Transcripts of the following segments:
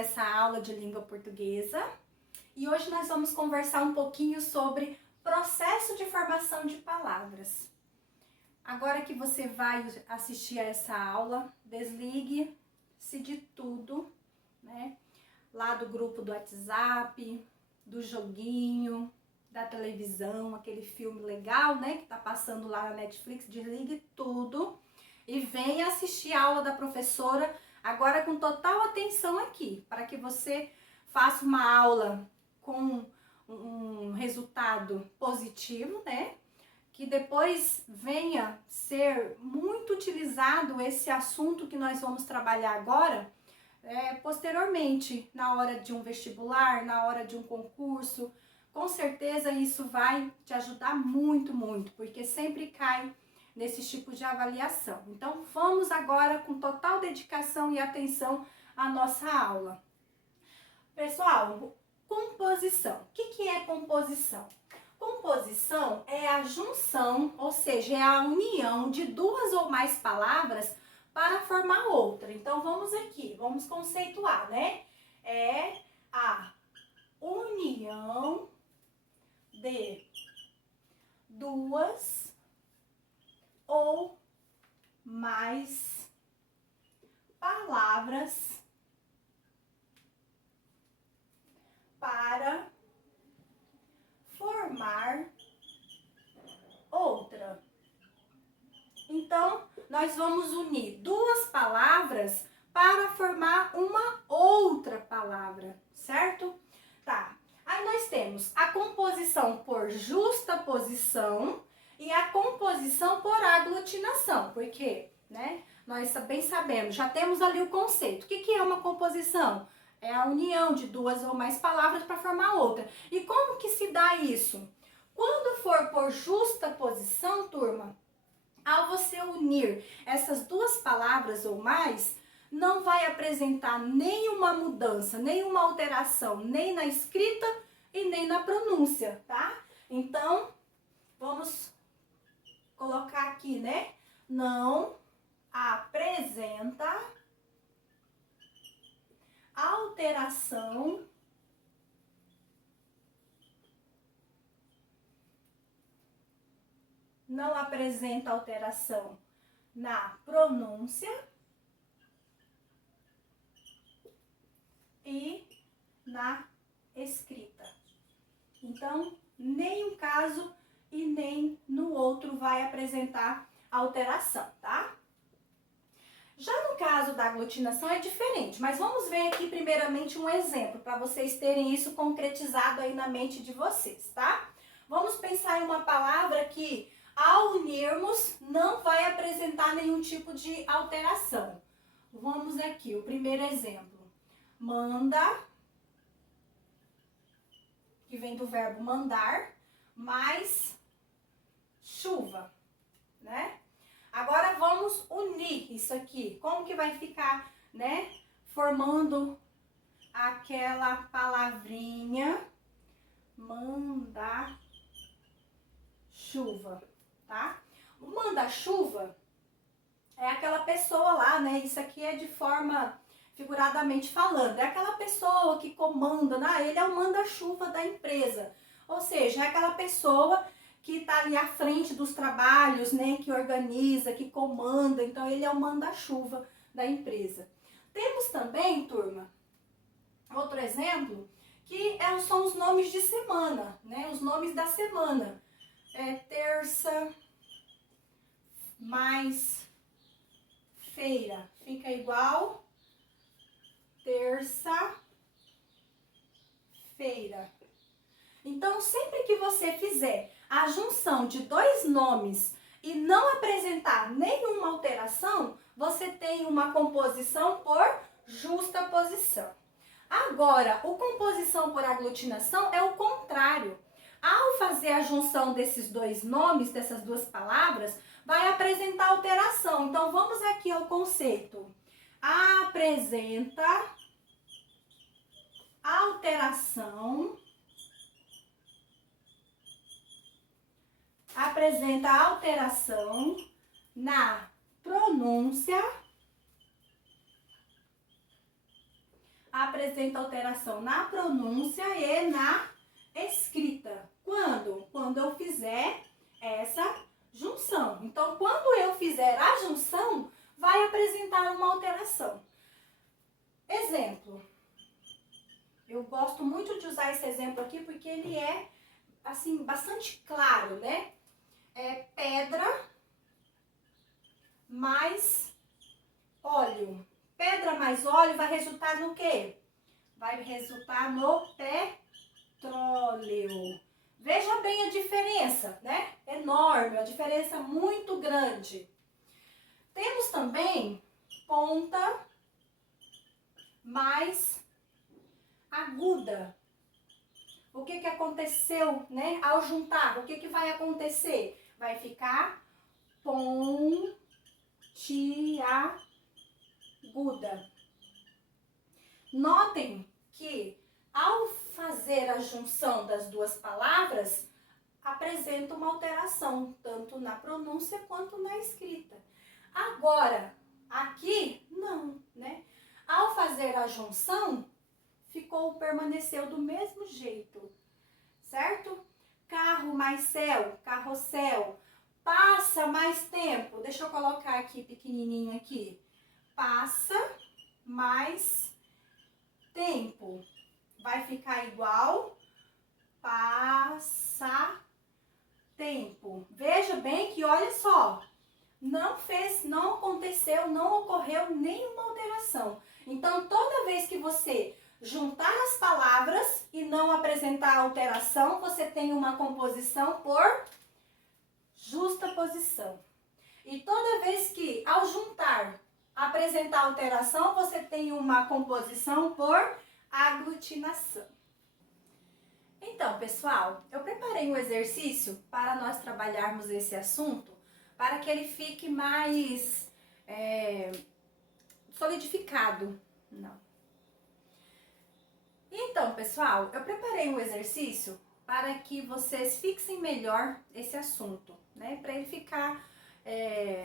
essa aula de língua portuguesa e hoje nós vamos conversar um pouquinho sobre processo de formação de palavras. Agora que você vai assistir a essa aula, desligue-se de tudo, né? Lá do grupo do WhatsApp, do joguinho, da televisão, aquele filme legal, né, que tá passando lá na Netflix, desligue tudo e venha assistir a aula da professora agora com total atenção aqui, para que você faça uma aula com um resultado positivo, né, que depois venha ser muito utilizado esse assunto que nós vamos trabalhar agora, posteriormente, na hora de um vestibular, na hora de um concurso. Com certeza isso vai te ajudar muito, muito, porque sempre cai nesse tipo de avaliação. Então, vamos agora com total dedicação e atenção à nossa aula. Pessoal, composição. O que é composição? Composição é a junção, ou seja, é a união de duas ou mais palavras para formar outra. Então, vamos aqui, vamos conceituar, né? É a união de duas ou mais palavras para formar outra. Então, nós vamos unir duas palavras para formar uma outra palavra, certo? Tá. Aí nós temos a composição por justaposição e a composição por aglutinação, porque, né, nós bem sabemos, já temos ali o conceito. O que é uma composição? É a união de duas ou mais palavras para formar outra. E como que se dá isso? Quando for por justaposição, turma, ao você unir essas duas palavras ou mais, não vai apresentar nenhuma mudança, nenhuma alteração, nem na escrita e nem na pronúncia, tá? Então, vamos colocar aqui, né? Não apresenta alteração na pronúncia e na escrita. Então, nem um caso e nem no outro vai apresentar alteração, tá? Já no caso da aglutinação é diferente, mas vamos ver aqui primeiramente um exemplo para vocês terem isso concretizado aí na mente de vocês, tá? Vamos pensar em uma palavra que, ao unirmos, não vai apresentar nenhum tipo de alteração. Vamos aqui, o primeiro exemplo. Manda, que vem do verbo mandar, mais chuva, né? Agora vamos unir isso aqui. Como que vai ficar, né? Formando aquela palavrinha manda-chuva, tá? O manda-chuva é aquela pessoa lá, né? Isso aqui é de forma figuradamente falando. É aquela pessoa que comanda, né? Ele é o manda-chuva da empresa. Ou seja, é aquela pessoa que está ali à frente dos trabalhos, né, que organiza, que comanda, então ele é o manda-chuva da empresa. Temos também, turma, outro exemplo, que são os nomes de semana, né, os nomes da semana. Terça mais feira, fica igual terça-feira. Então, sempre que você fizer a junção de dois nomes e não apresentar nenhuma alteração, você tem uma composição por justaposição. Agora, o composição por aglutinação é o contrário. Ao fazer a junção desses dois nomes, dessas duas palavras, vai apresentar alteração. Então, vamos aqui ao conceito. Apresenta alteração na pronúncia apresenta alteração na pronúncia e na escrita. Quando? Quando eu fizer essa junção. Então, quando eu fizer a junção, vai apresentar uma alteração. Exemplo. Eu gosto muito de usar esse exemplo aqui porque ele é, assim, bastante claro, né? É pedra mais óleo. Pedra mais óleo vai resultar no quê? Vai resultar no petróleo. Veja bem a diferença, né? Enorme, a diferença muito grande. Temos também ponta mais aguda. O que aconteceu, né? Ao juntar, o que vai acontecer? Vai ficar pontiaguda. Notem que ao fazer a junção das duas palavras, apresenta uma alteração, tanto na pronúncia quanto na escrita. Agora, aqui, não, né? Ao fazer a junção, permaneceu do mesmo jeito, certo? Carro mais céu, carrossel. Passa mais tempo, deixa eu colocar aqui pequenininho aqui. Passa mais tempo. Vai ficar igual passa tempo. Veja bem que, olha só, não aconteceu, não ocorreu nenhuma alteração. Então, toda vez que você juntar as palavras e não apresentar alteração, você tem uma composição por justaposição. E toda vez que, ao juntar, apresentar alteração, você tem uma composição por aglutinação. Então, pessoal, eu preparei um exercício para nós trabalharmos esse assunto, para que ele fique mais solidificado. Não. Então, pessoal, eu preparei um exercício para que vocês fixem melhor esse assunto, né? Para ele ficar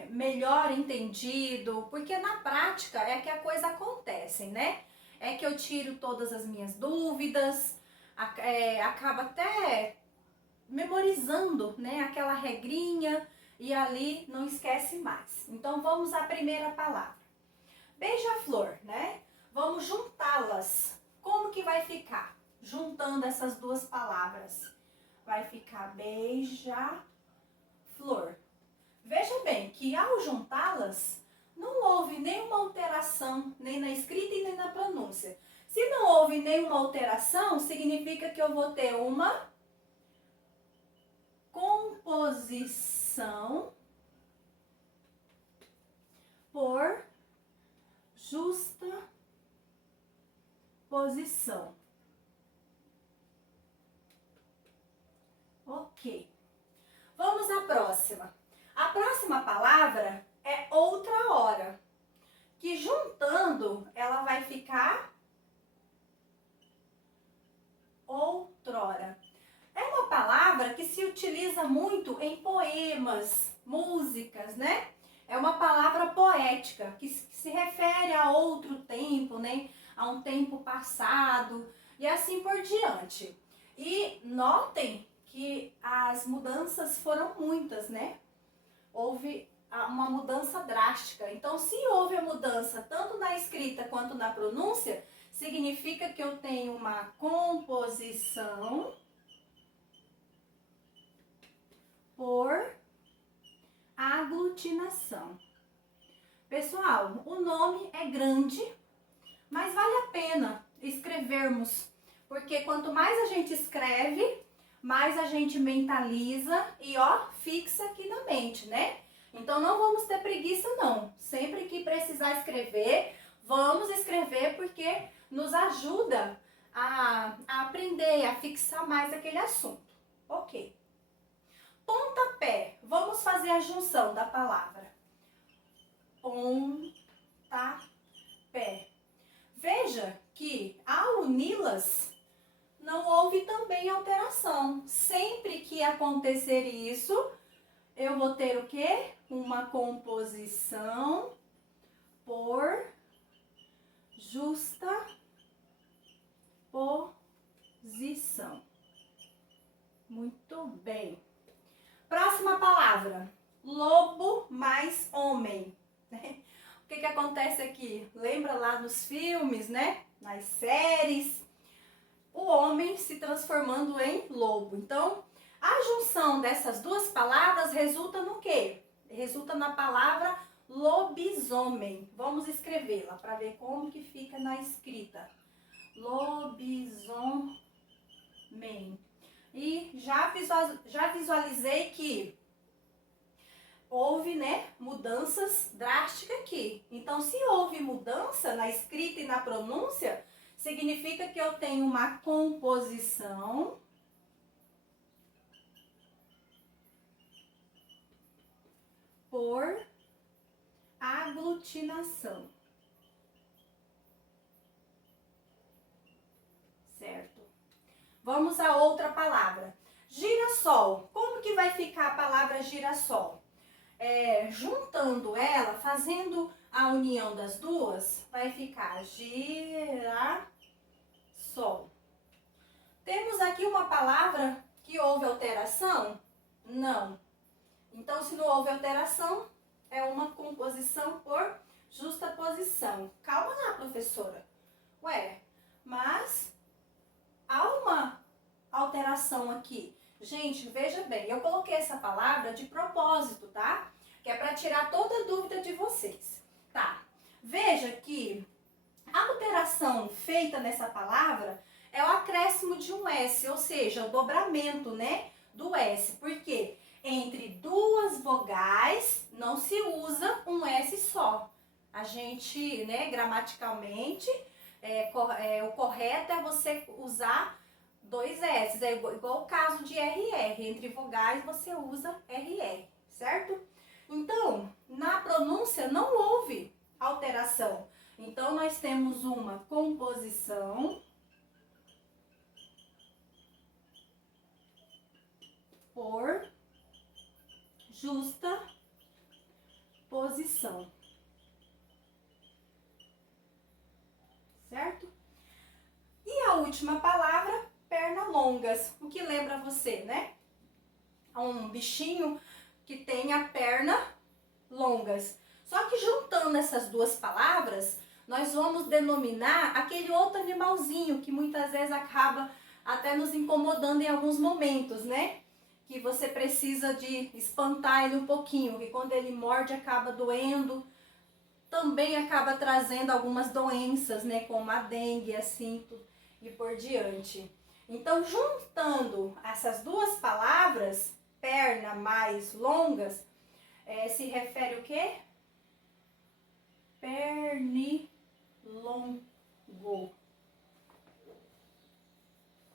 melhor entendido, porque na prática é que a coisa acontece, né? É que eu tiro todas as minhas dúvidas, acaba até memorizando, né, aquela regrinha e ali não esquece mais. Então vamos à primeira palavra. Beija-flor, né? Vamos juntá-las. Como que vai ficar? Juntando essas duas palavras. Vai ficar beija-flor. Veja bem que ao juntá-las, não houve nenhuma alteração, nem na escrita e nem na pronúncia. Se não houve nenhuma alteração, significa que eu vou ter uma composição por justa posição. Ok. Vamos à próxima. A próxima palavra é outra hora, que juntando ela vai ficar outrora. É uma palavra que se utiliza muito em poemas, músicas, né? É uma palavra poética, que se refere a outro tempo, né? A um tempo passado e assim por diante. E notem que as mudanças foram muitas, né? Houve uma mudança drástica. Então, se houve a mudança tanto na escrita quanto na pronúncia, significa que eu tenho uma composição por aglutinação. Pessoal, o nome é grande, mas vale a pena escrevermos, porque quanto mais a gente escreve, mais a gente mentaliza e fixa aqui na mente, né? Então não vamos ter preguiça não. Sempre que precisar escrever, vamos escrever porque nos ajuda a aprender, a fixar mais aquele assunto. Ok. Pontapé. Vamos fazer a junção da palavra. Pontapé. Veja que ao uni-las, não houve também alteração. Sempre que acontecer isso, eu vou ter o quê? Uma composição por justa posição. Muito bem. Próxima palavra, lobo mais homem. O que acontece aqui? Lembra lá nos filmes, né? Nas séries, o homem se transformando em lobo. Então, a junção dessas duas palavras resulta no quê? Resulta na palavra lobisomem. Vamos escrevê-la para ver como que fica na escrita. Lobisomem. E já visualizei que houve, né, mudanças drásticas aqui. Então, se houve mudança na escrita e na pronúncia, significa que eu tenho uma composição por aglutinação. Certo? Vamos a outra palavra. Girassol. Como que vai ficar a palavra girassol? Juntando ela, fazendo a união das duas, vai ficar girassol. Temos aqui uma palavra que houve alteração? Não. Então, se não houve alteração, é uma composição por justaposição. Calma lá, professora. Ué, mas há uma alteração aqui. Gente, veja bem, eu coloquei essa palavra de propósito, tá? Que é para tirar toda dúvida de vocês. Tá, veja que a alteração feita nessa palavra é o acréscimo de um S, ou seja, o dobramento, né, do S. Porque entre duas vogais não se usa um S só. A gente, né, gramaticalmente, o correto é você usar dois S, é igual o caso de RR, entre vogais você usa RR, certo? Então, na pronúncia não houve alteração. Então, nós temos uma composição por justa posição. Certo? E a última palavra, pernalongas. O que lembra você, né? Um bichinho que tem a perna longas. Só que juntando essas duas palavras, nós vamos denominar aquele outro animalzinho que muitas vezes acaba até nos incomodando em alguns momentos, né? Que você precisa de espantar ele um pouquinho, que quando ele morde acaba doendo, também acaba trazendo algumas doenças, né? Como a dengue, assim, e por diante. Então, juntando essas duas palavras, perna mais longas, se refere o quê? Pernilongo.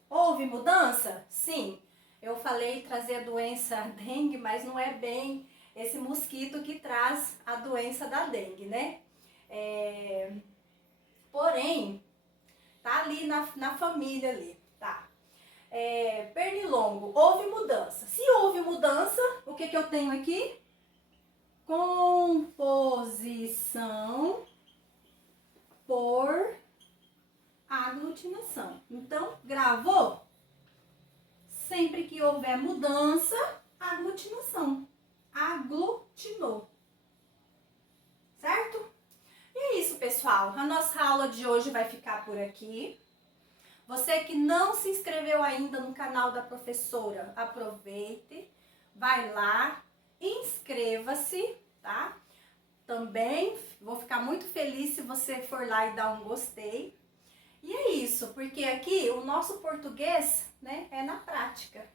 Houve mudança? Sim. Eu falei trazer a doença dengue, mas não é bem esse mosquito que traz a doença da dengue, né? Porém, tá ali na família ali, tá? Pernilongo, houve mudança. Se houve mudança, o que eu tenho aqui? Composição por aglutinação. Então, gravou? Sempre que houver mudança, aglutinação. Aglutinou. Certo? E é isso, pessoal. A nossa aula de hoje vai ficar por aqui. Você que não se inscreveu ainda no canal da professora, aproveite, vai lá, inscreva-se, tá? Também vou ficar muito feliz se você for lá e dar um gostei. E é isso, porque aqui o nosso português, né, é na prática.